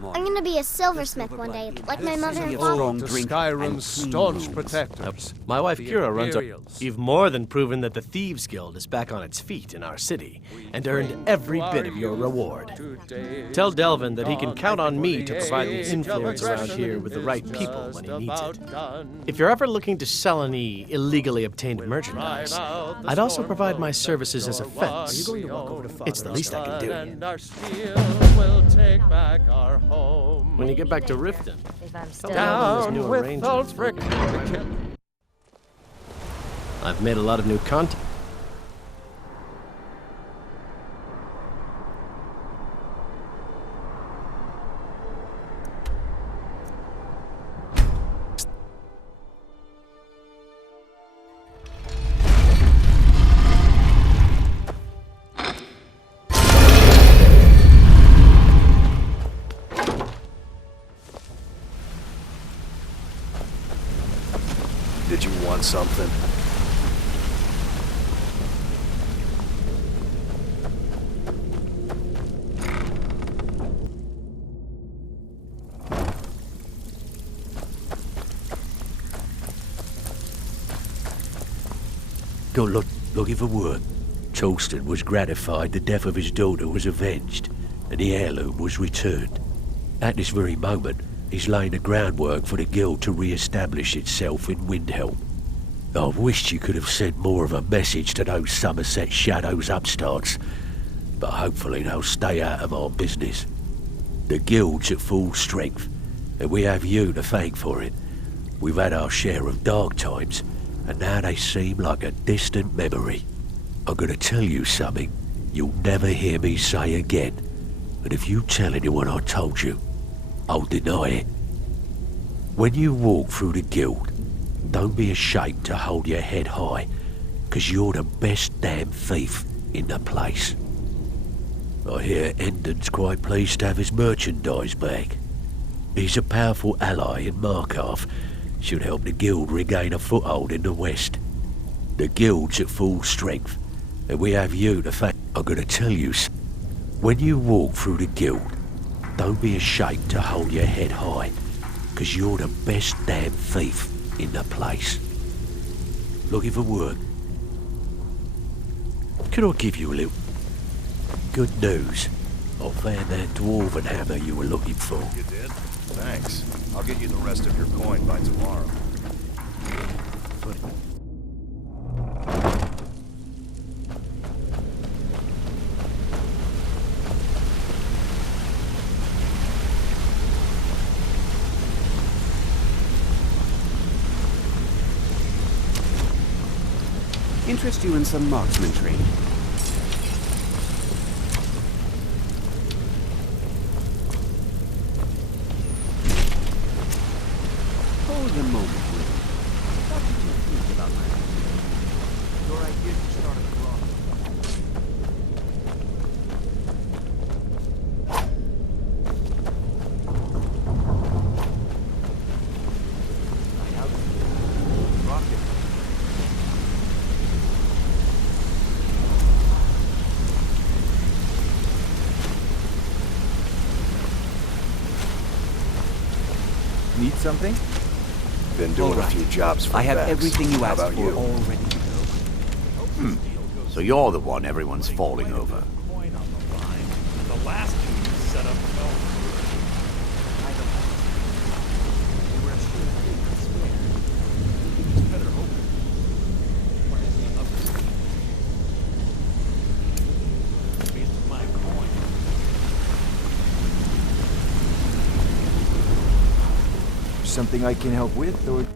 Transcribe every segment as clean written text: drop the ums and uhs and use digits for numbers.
I'm gonna be a silversmith one day, like my mother and father. Skyrim's staunch protectors. My wife Kira runs our... Imperials. You've more than proven that the Thieves Guild is back on its feet in our city, and earned every bit of your reward. Tell Delvin that he can count on me to provide the influence around here with the right people when he needs it. If you're ever looking to sell any illegally obtained merchandise, I'd also provide my services as a fence. It's the least I can do. When you get back to Riften, tell me about this new arrangement. I've made a lot of new content. Did you want something? Looking for work. Charleston was gratified the death of his daughter was avenged, and the heirloom was returned. At this very moment, he's laying the groundwork for the guild to re-establish itself in Windhelm. I wished you could have sent more of a message to those Somerset Shadows upstarts, but hopefully they'll stay out of our business. The guild's at full strength, and we have you to thank for it. We've had our share of dark times, and now they seem like a distant memory. I'm gonna tell you something you'll never hear me say again, and if you tell anyone I told you, I'll deny it. When you walk through the guild, don't be ashamed to hold your head high, 'cause you're the best damn thief in the place. I hear Endon's quite pleased to have his merchandise back. He's a powerful ally in Markarth, should help the guild regain a foothold in the west. The guild's at full strength, and we have you to thank. I'm gonna tell you, when you walk through the guild, don't be ashamed to hold your head high, 'cause you're the best damn thief in the place. Looking for work? Can I give you a little... Good news. I found that dwarven hammer you were looking for. You did? Thanks. I'll get you the rest of your coin by tomorrow. Interest you in some marksman training? Hold a moment, will you? What did you think about my idea? Your idea to start a blog. Rocket. Need something? Been doing a few jobs for I have Vex. everything you How asked about for you? all ready to go. So you're the one everyone's falling over. The last two set up fell I don't know. They were a sure thing, I swear. better hope. Or isn't enough based on my coin. Something I can help with, or...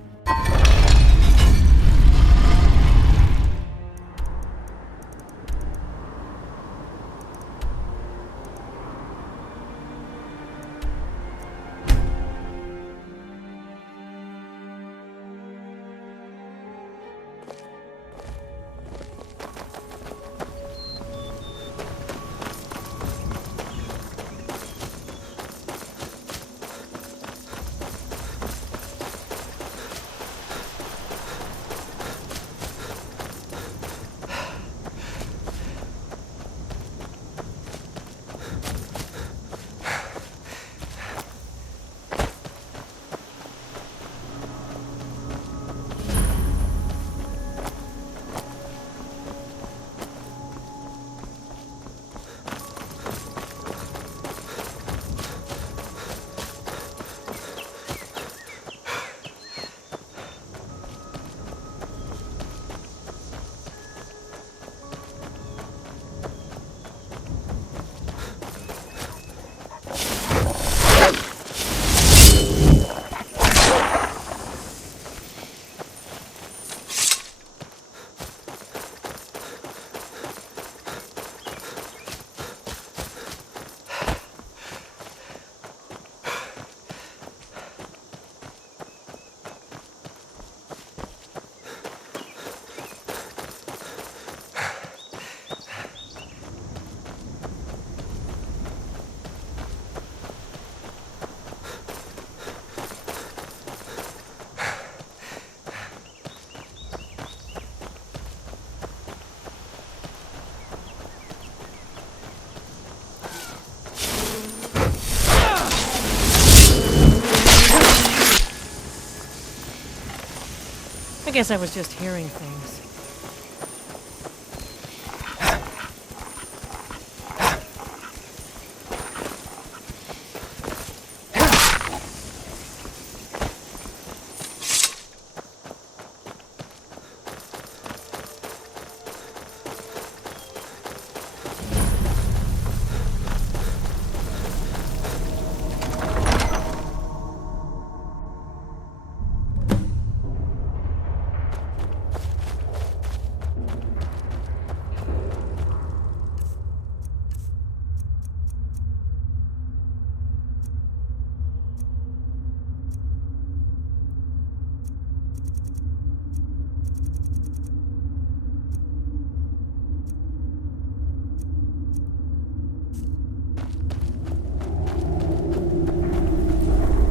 guess I was just hearing things.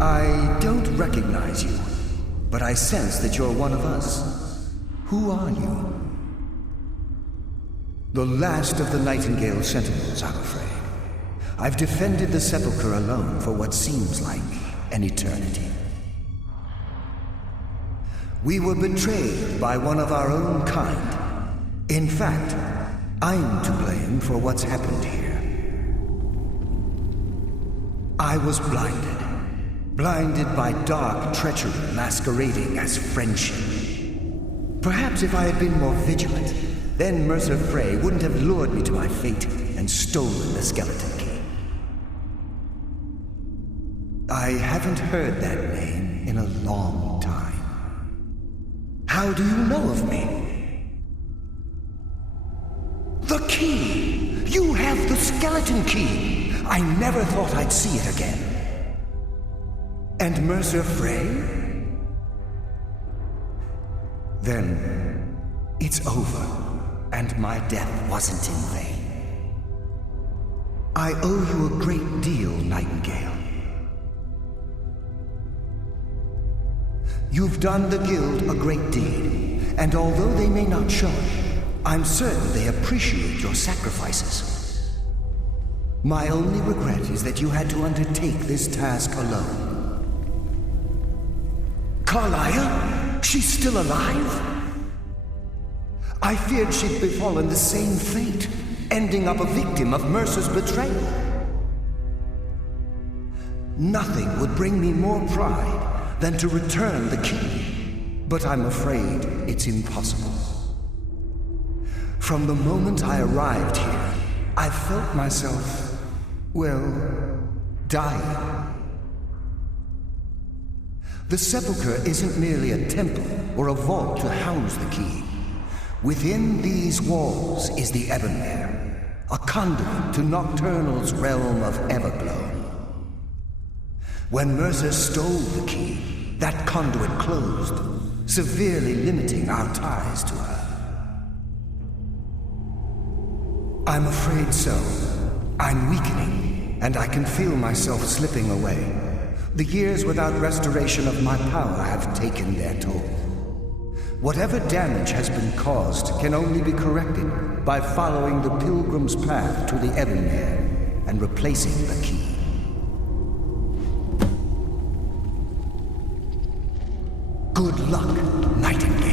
I don't recognize you, but I sense that you're one of us. Who are you? The last of the Nightingale Sentinels, I'm afraid. I've defended the Sepulchre alone for what seems like an eternity. We were betrayed by one of our own kind. In fact, I'm to blame for what's happened here. I was blinded. Blinded by dark treachery masquerading as friendship. Perhaps if I had been more vigilant, then Mercer Frey wouldn't have lured me to my fate and stolen the skeleton key. I haven't heard that name in a long time. How do you know of me? The key! You have the skeleton key! I never thought I'd see it again. And Mercer Frey? Then it's over, and my death wasn't in vain. I owe you a great deal, Nightingale. You've done the Guild a great deed, and although they may not show it, I'm certain they appreciate your sacrifices. My only regret is that you had to undertake this task alone. Carlisle? She's still alive? I feared she'd befallen the same fate, ending up a victim of Mercer's betrayal. Nothing would bring me more pride than to return the key, but I'm afraid it's impossible. From the moment I arrived here, I felt myself, well, dying. The Sepulchre isn't merely a temple or a vault to house the key. Within these walls is the Ebonmere, a conduit to Nocturnal's realm of Everglow. When Mercer stole the key, that conduit closed, severely limiting our ties to her. I'm afraid so. I'm weakening, and I can feel myself slipping away. The years without restoration of my power have taken their toll. Whatever damage has been caused can only be corrected by following the pilgrim's path to the Ebonmere and replacing the key. Good luck, Nightingale.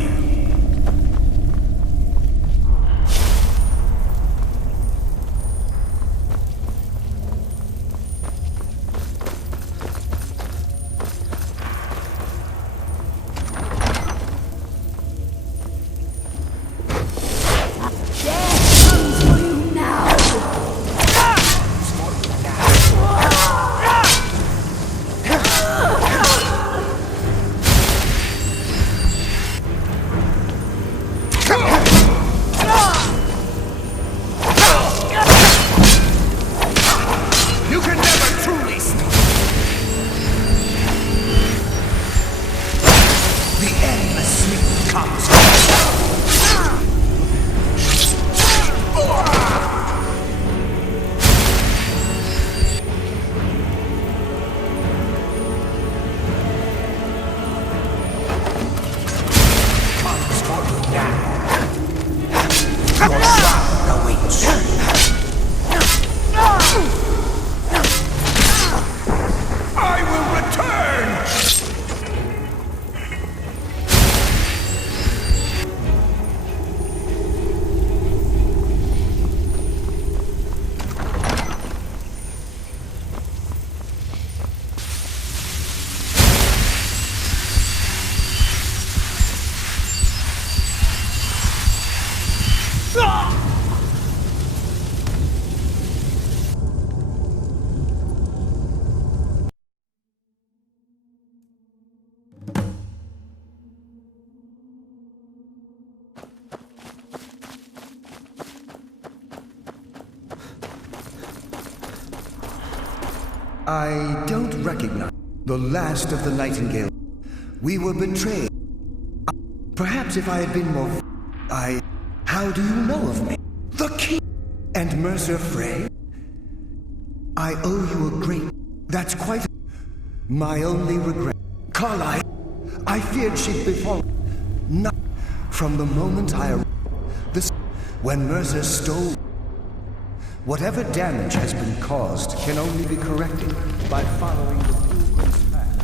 I don't recognize the last of the Nightingale. We were betrayed. Perhaps if I had been more... How do you know of me? The King and Mercer Frey? I owe you a great... That's quite... My only regret... Carlyle, I feared she'd befall... Not... From the moment I... When Mercer stole... Whatever damage has been caused can only be corrected by following the pilgrim's path.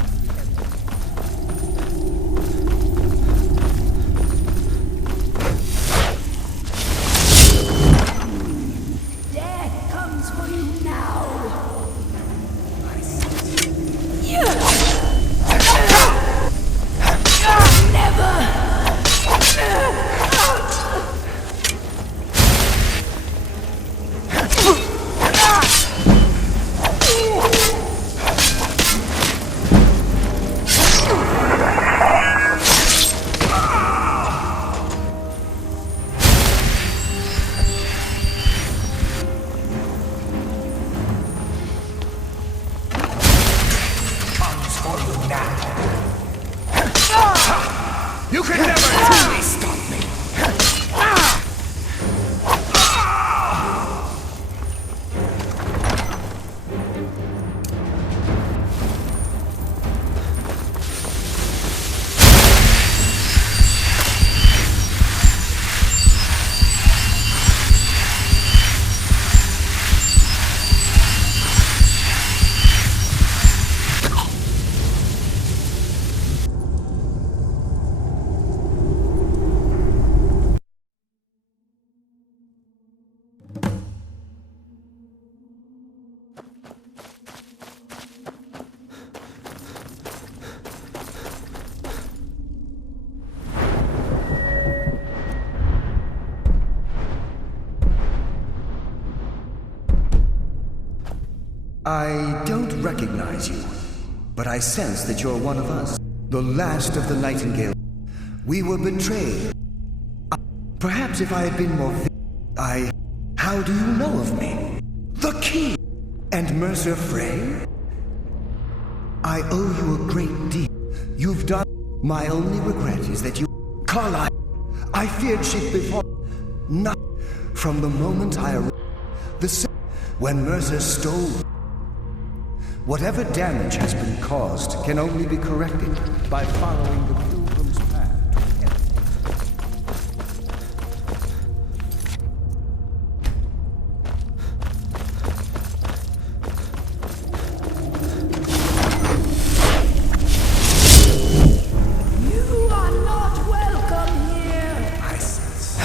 Death comes for you now. Never. You can never truly stop me! I don't recognize you, but I sense that you're one of us. The last of the Nightingale. We were betrayed. Perhaps if I had been more... How do you know of me? The King and Mercer Frey? I owe you a great deal. You've done... My only regret is that you... Carlyle, I feared she'd befall... Not... From the moment I arrived... When Mercer stole... Whatever damage has been caused can only be corrected by following the pilgrim's path. You are not welcome here. I sense.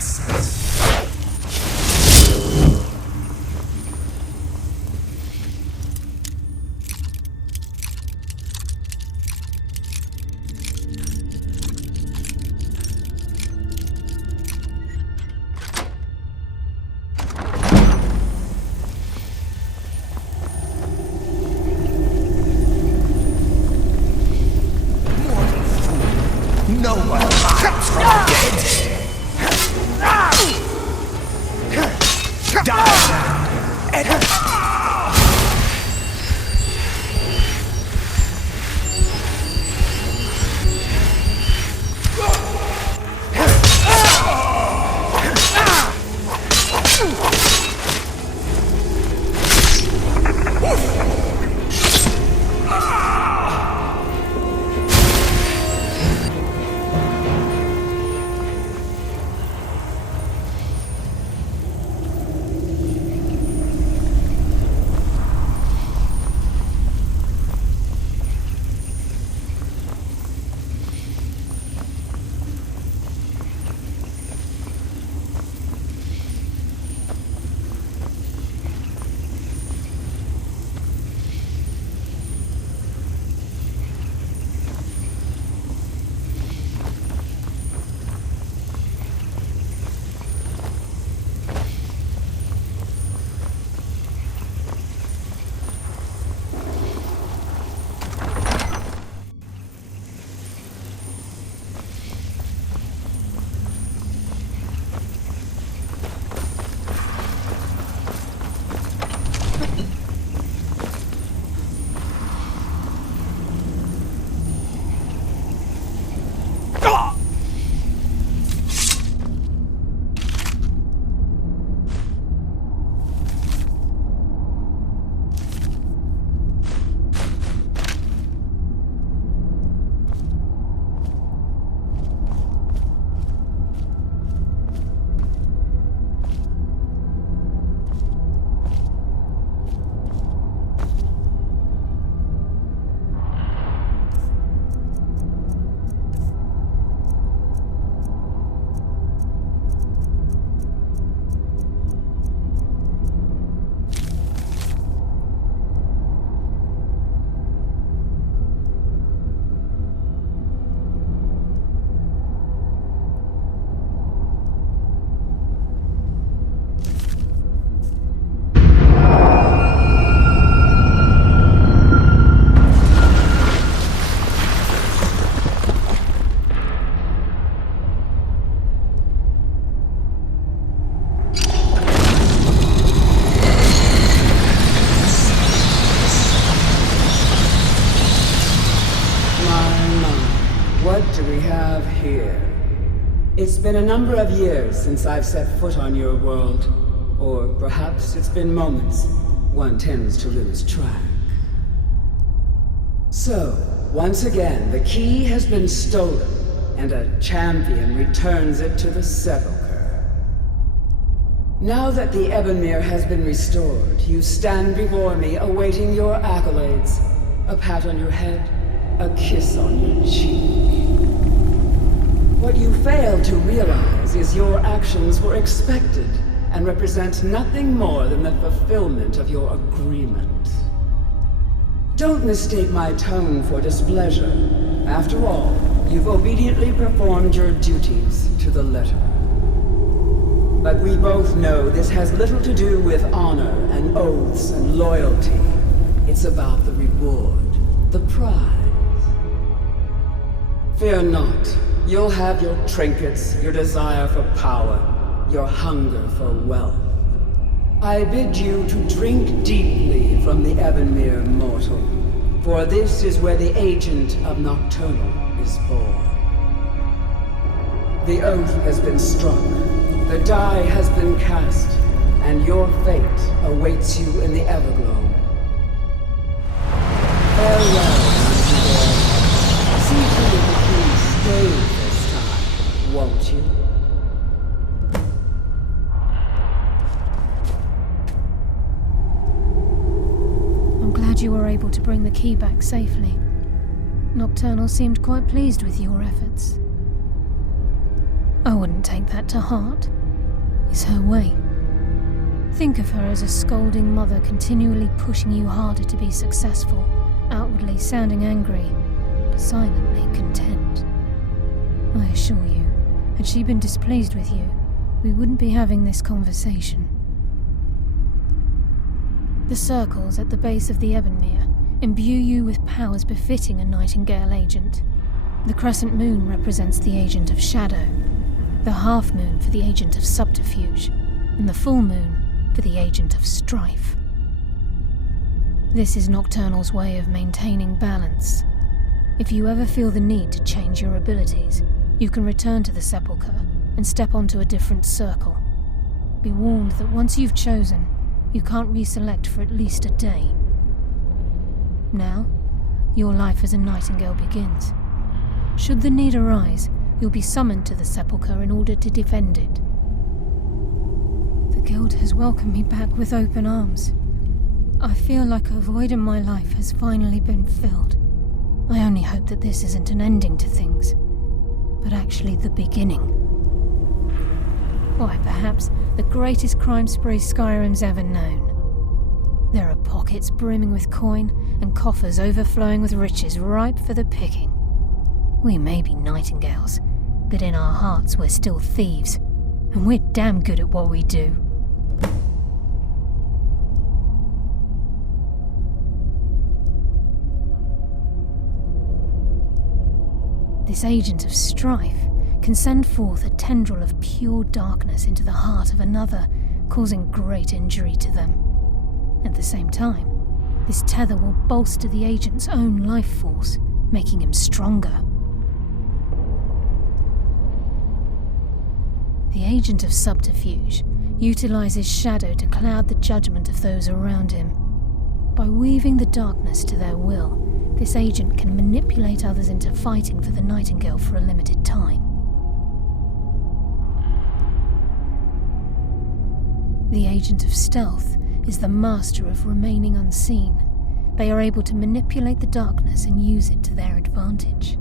devices. No one comes from the dead. What do we have here? It's been a number of years since I've set foot on your world. Or perhaps it's been moments. One tends to lose track. So, once again, the key has been stolen, and a champion returns it to the sepulchre. Now that the Ebonmere has been restored, you stand before me awaiting your accolades. A pat on your head, a kiss on your cheek. What you fail to realize is your actions were expected and represent nothing more than the fulfillment of your agreement. Don't mistake my tone for displeasure. After all, you've obediently performed your duties to the letter. But we both know this has little to do with honor and oaths and loyalty. It's about the reward, the prize. Fear not. You'll have your trinkets, your desire for power, your hunger for wealth. I bid you to drink deeply from the Ebonmere mortal, for this is where the agent of Nocturnal is born. The oath has been struck, the die has been cast, and your fate awaits you in the Everglow. Farewell, Nancy. See to it that you stay this time, won't you? I'm glad you were able to bring the key back safely. Nocturnal seemed quite pleased with your efforts. I wouldn't take that to heart. It's her way. Think of her as a scolding mother continually pushing you harder to be successful, outwardly sounding angry, but silently content. I assure you, had she been displeased with you, we wouldn't be having this conversation. The circles at the base of the Ebonmere imbue you with powers befitting a Nightingale agent. The crescent moon represents the agent of shadow, the half moon for the agent of subterfuge, and the full moon for the agent of strife. This is Nocturnal's way of maintaining balance. If you ever feel the need to change your abilities, you can return to the Sepulchre and step onto a different circle. Be warned that once you've chosen, you can't reselect for at least a day. Now, your life as a Nightingale begins. Should the need arise, you'll be summoned to the Sepulchre in order to defend it. The Guild has welcomed me back with open arms. I feel like a void in my life has finally been filled. I only hope that this isn't an ending to things, but actually the beginning. Why, perhaps the greatest crime spree Skyrim's ever known. There are pockets brimming with coin and coffers overflowing with riches ripe for the picking. We may be Nightingales, but in our hearts we're still thieves, and we're damn good at what we do. This agent of strife can send forth a tendril of pure darkness into the heart of another, causing great injury to them. At the same time, this tether will bolster the agent's own life force, making him stronger. The agent of subterfuge utilizes shadow to cloud the judgment of those around him. By weaving the darkness to their will, this agent can manipulate others into fighting for the Nightingale for a limited time. The agent of stealth is the master of remaining unseen. They are able to manipulate the darkness and use it to their advantage.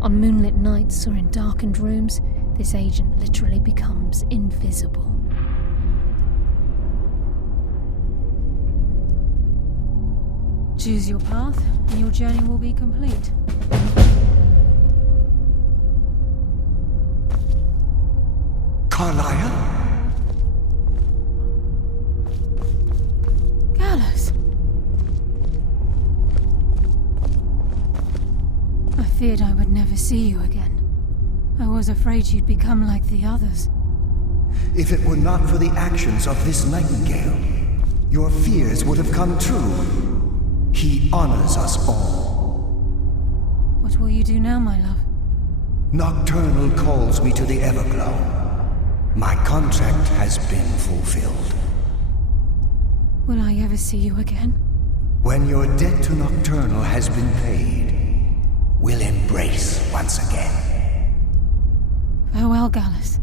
On moonlit nights or in darkened rooms, this agent literally becomes invisible. Choose your path, and your journey will be complete. Carlisle? Gallus! I feared I would never see you again. I was afraid you'd become like the others. If it were not for the actions of this Nightingale, your fears would have come true. He honors us all. What will you do now, my love? Nocturnal calls me to the Everglow. My contract has been fulfilled. Will I ever see you again? When your debt to Nocturnal has been paid, we'll embrace once again. Farewell, Gallus.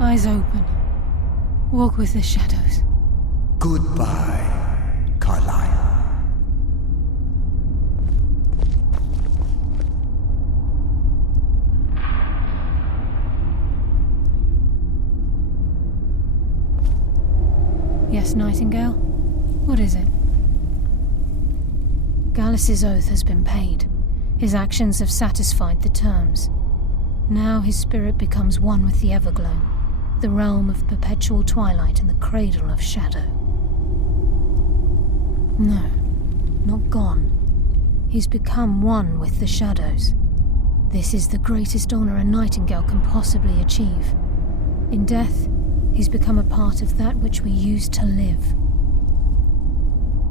Eyes open. Walk with the shadows. Goodbye, Carlisle. Yes, Nightingale? What is it? Gallus's oath has been paid. His actions have satisfied the terms. Now his spirit becomes one with the Everglow, the realm of perpetual twilight and the cradle of shadow. No, not gone. He's become one with the shadows. This is the greatest honor a Nightingale can possibly achieve. In death, he's become a part of that which we used to live.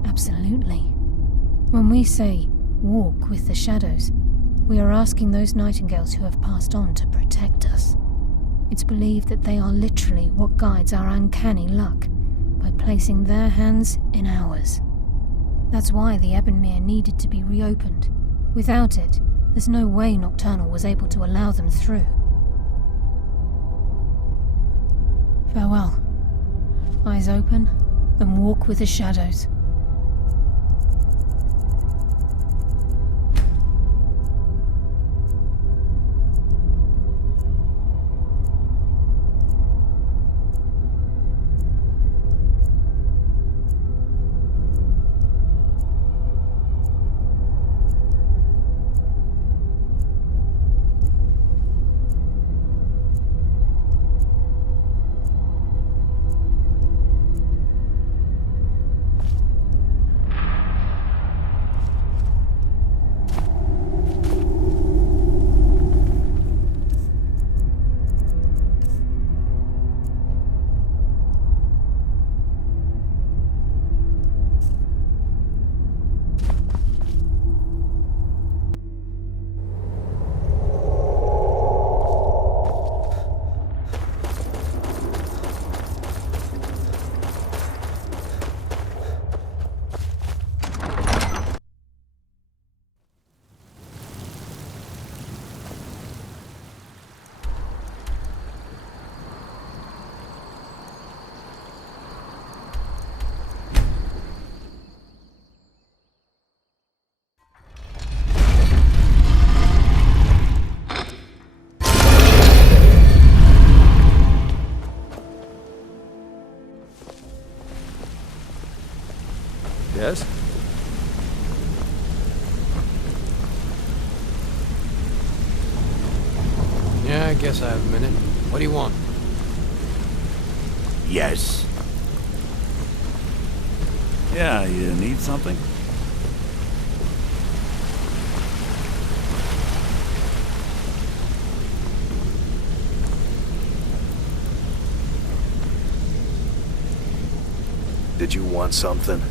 Absolutely. When we say, walk with the shadows, we are asking those Nightingales who have passed on to protect us. It's believed that they are literally what guides our uncanny luck, by placing their hands in ours. That's why the Ebonmere needed to be reopened. Without it, there's no way Nocturnal was able to allow them through. Farewell. Eyes open, and walk with the shadows. I guess I have a minute. What do you want? Yes. Yeah, you need something? Did you want something?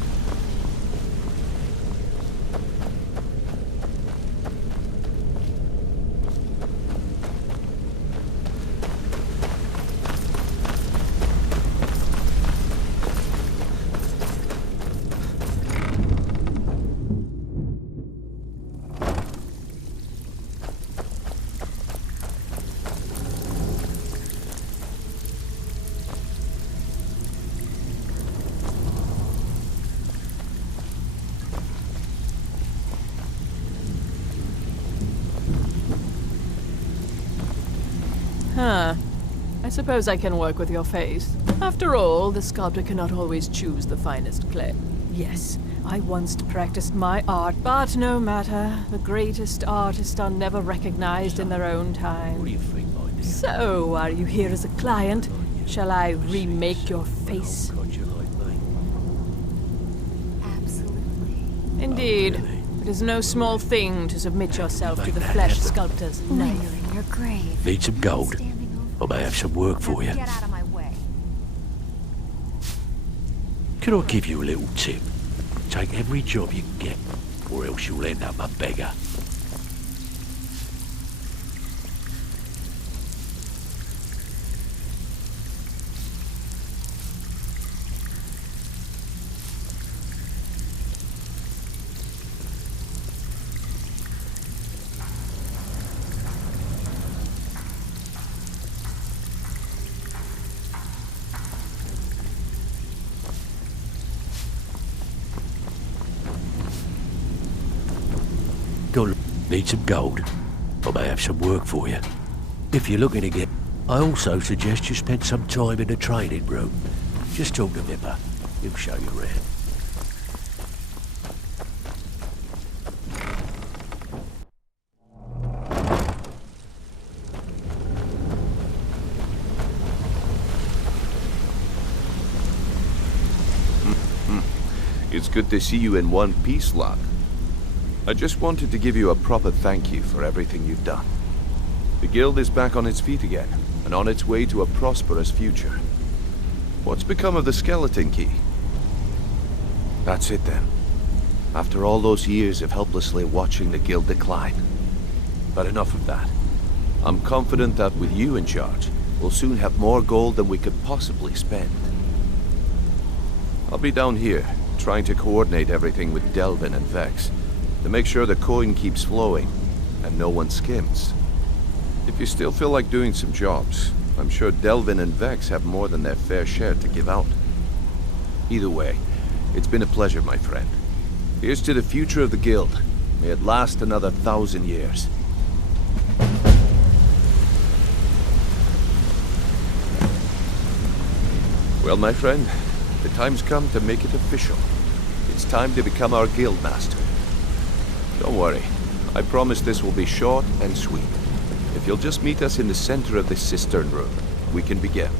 Huh. I suppose I can work with your face. After all, the sculptor cannot always choose the finest clay. Yes, I once practiced my art, but no matter. The greatest artists are never recognized in their own time. What do you think, my dear? So, are you here as a client? Shall I remake your face? Absolutely. Indeed. It is no small thing to submit yourself to the flesh sculptor's knife. Linger in your grave. Need some gold? Standing I may have some work for you. Get out of my way. Can I give you a little tip? Take every job you can get, or else you'll end up a beggar. Need some gold? I may have some work for you. If you're looking to get... I also suggest you spend some time in the training room. Just talk to Nipper. He'll show you around. It's good to see you in one piece, lad. I just wanted to give you a proper thank you for everything you've done. The guild is back on its feet again, and on its way to a prosperous future. What's become of the skeleton key? That's it then. After all those years of helplessly watching the guild decline. But enough of that. I'm confident that with you in charge, we'll soon have more gold than we could possibly spend. I'll be down here, trying to coordinate everything with Delvin and Vex, to make sure the coin keeps flowing, and no one skims. If you still feel like doing some jobs, I'm sure Delvin and Vex have more than their fair share to give out. Either way, it's been a pleasure, my friend. Here's to the future of the guild. May it last another 1,000 years. Well, my friend, the time's come to make it official. It's time to become our guild master. Don't worry, I promise this will be short and sweet. If you'll just meet us in the center of this cistern room, we can begin.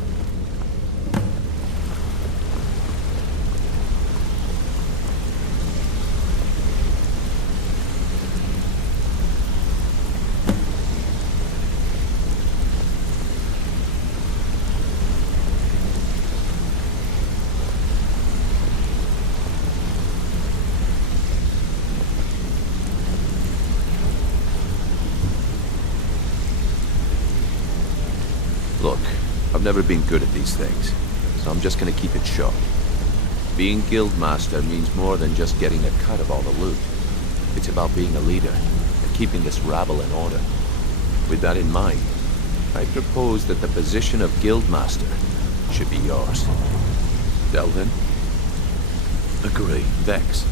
Look, I've never been good at these things, so I'm just gonna keep it short. Being guildmaster means more than just getting a cut of all the loot. It's about being a leader and keeping this rabble in order. With that in mind, I propose that the position of guildmaster should be yours. Delvin? Agree. Vex?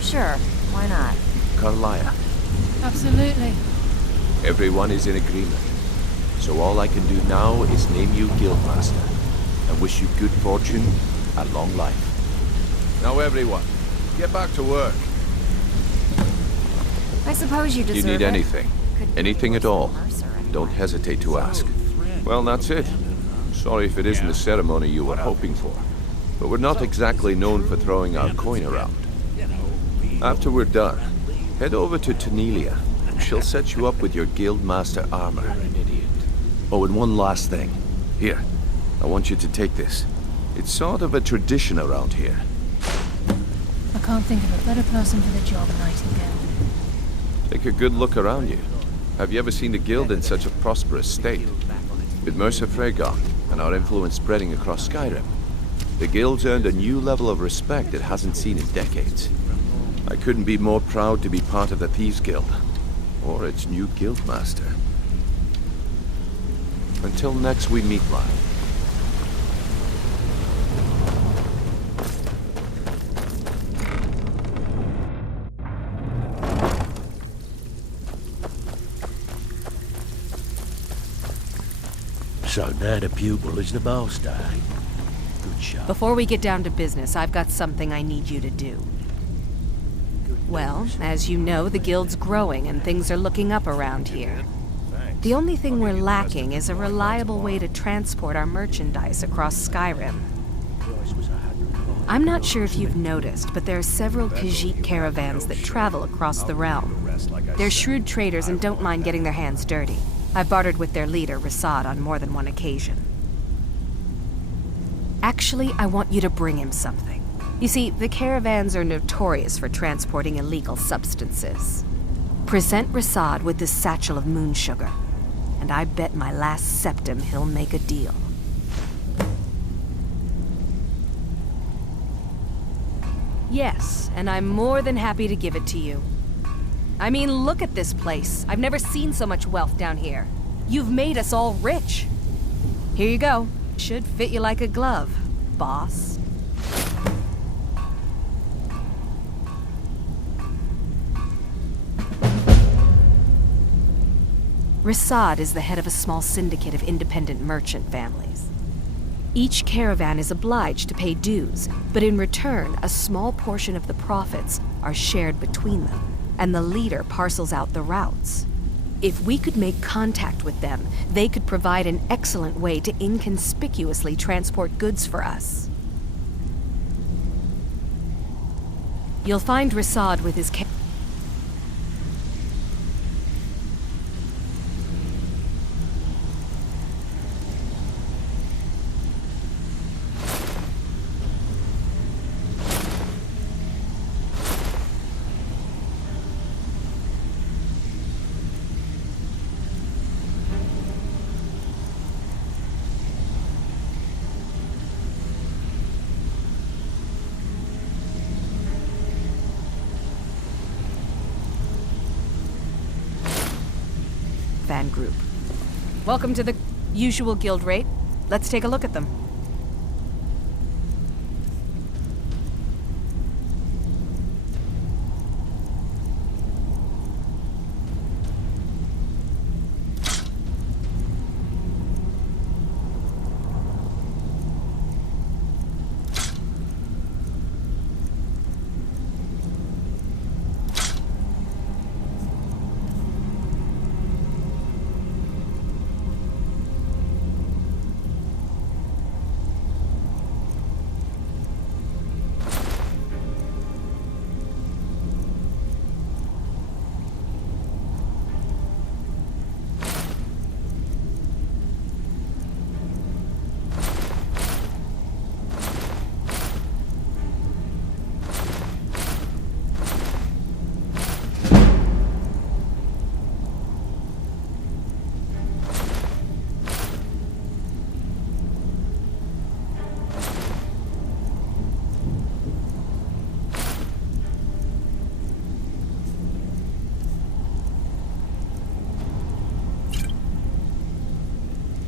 Sure, why not? Carlia? Absolutely. Everyone is in agreement. So all I can do now is name you Guildmaster, and wish you good fortune and long life. Now everyone, get back to work. I suppose you deserve it. You need anything? Anything at all? don't hesitate to ask. Well, that's it. Sorry if it isn't the ceremony you were hoping for, but we're not exactly known for throwing our coin around. After we're done, head over to Tanelia, and she'll set you up with your guildmaster armor. Oh, and one last thing. Here, I want you to take this. It's sort of a tradition around here. I can't think of a better person for the job, Nightingale. Take a good look around you. Have you ever seen the guild in such a prosperous state? With Mercer Frey gone, and our influence spreading across Skyrim, the guild's earned a new level of respect it hasn't seen in decades. I couldn't be more proud to be part of the Thieves Guild, or its new guildmaster. Until next we meet, lad. So now the pupil is the master, eh? Good shot. Before we get down to business, I've got something I need you to do. Well, as you know, the guild's growing and things are looking up around here. The only thing we're lacking is a reliable way to transport our merchandise across Skyrim. I'm not sure if you've noticed, but there are several Khajiit caravans that travel across the realm. They're shrewd traders and don't mind getting their hands dirty. I've bartered with their leader, Rasad, on more than one occasion. Actually, I want you to bring him something. You see, the caravans are notorious for transporting illegal substances. Present Rasad with this satchel of moon sugar, and I bet my last septim he'll make a deal. Yes, and I'm more than happy to give it to you. I mean, look at this place. I've never seen so much wealth down here. You've made us all rich. Here you go. Should fit you like a glove, boss. Rasad is the head of a small syndicate of independent merchant families. Each caravan is obliged to pay dues, but in return, a small portion of the profits are shared between them, and the leader parcels out the routes. If we could make contact with them, they could provide an excellent way to inconspicuously transport goods for us. You'll find Rasad with his fan group. Welcome to the usual guild rate. Let's take a look at them.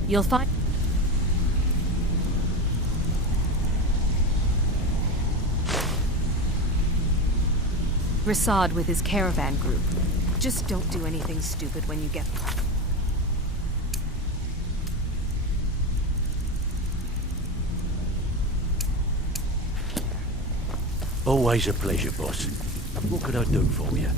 You'll find Rasad with his caravan group. Just don't do anything stupid when you get there. Always a pleasure, boss. What can I do for you?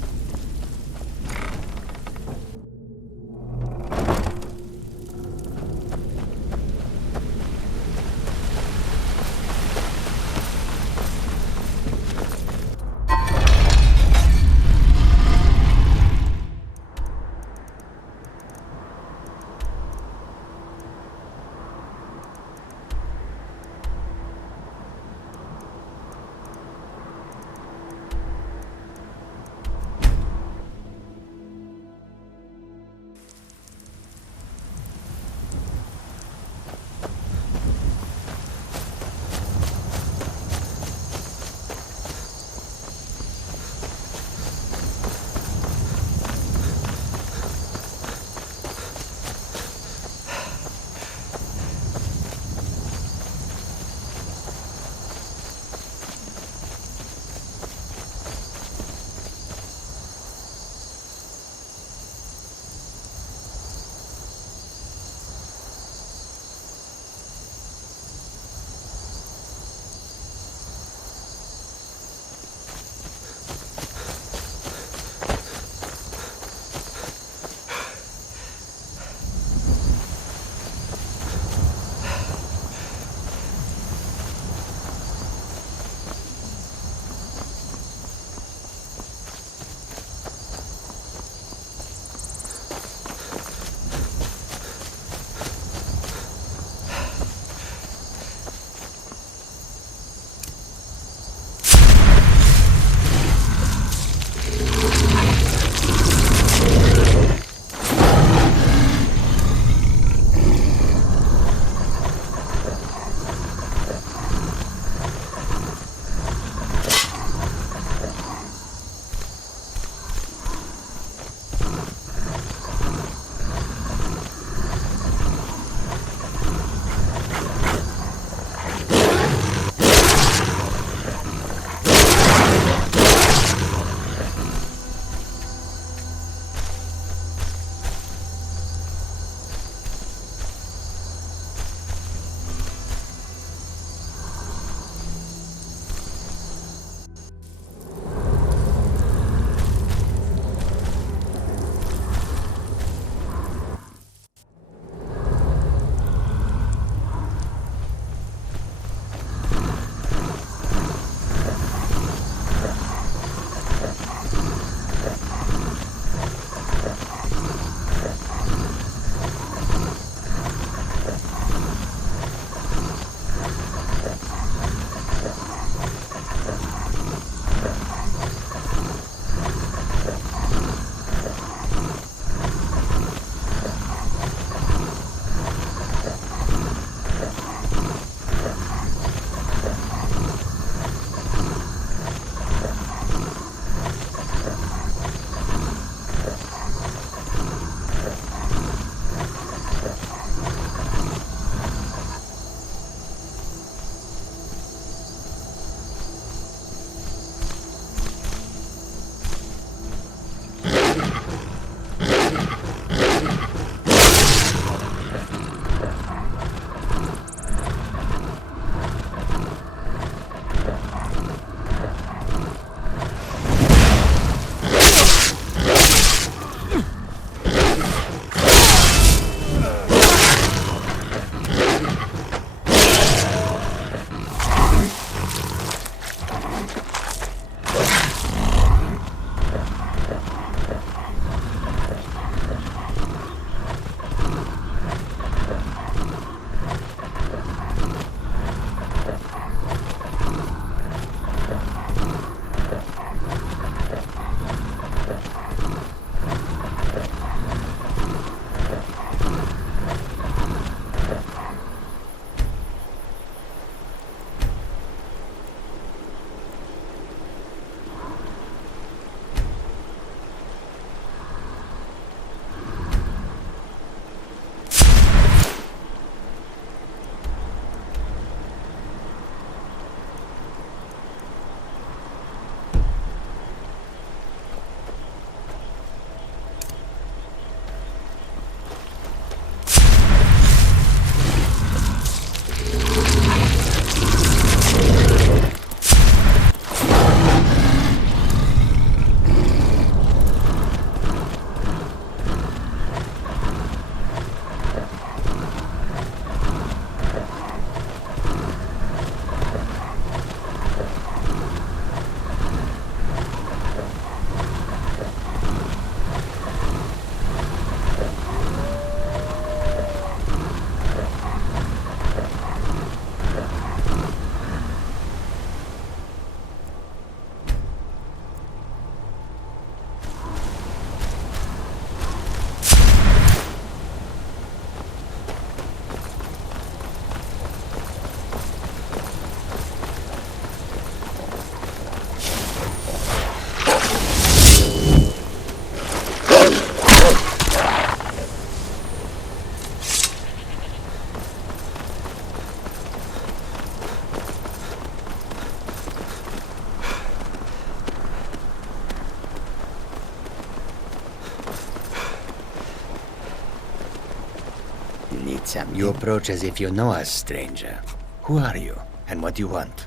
need something? You approach as if you know us, stranger. Who are you, and what do you want?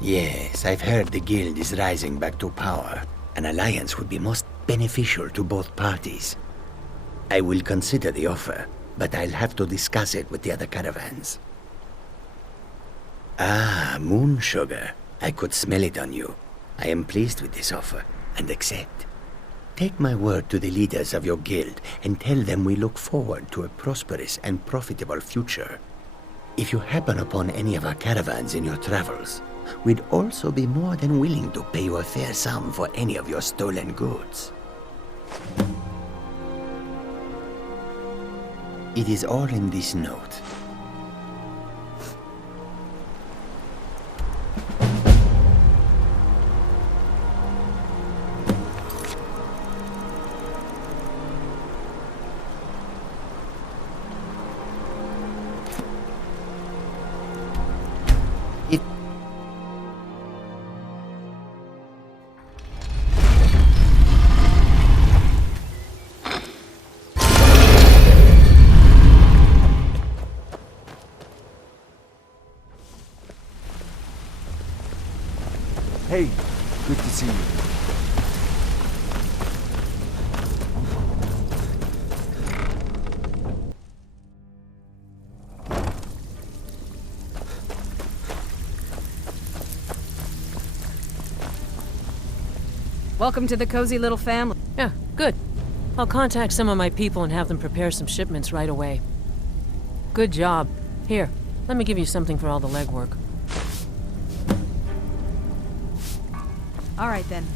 Yes, I've heard the guild is rising back to power. An alliance would be most beneficial to both parties. I will consider the offer, but I'll have to discuss it with the other caravans. Ah, moon sugar. I could smell it on you. I am pleased with this offer, and accept. Take my word to the leaders of your guild, and tell them we look forward to a prosperous and profitable future. If you happen upon any of our caravans in your travels, we'd also be more than willing to pay you a fair sum for any of your stolen goods. It is all in this note. Hey, good to see you. Welcome to the cozy little family. Yeah, good. I'll contact some of my people and have them prepare some shipments right away. Good job. Here, let me give you something for all the legwork. All right then.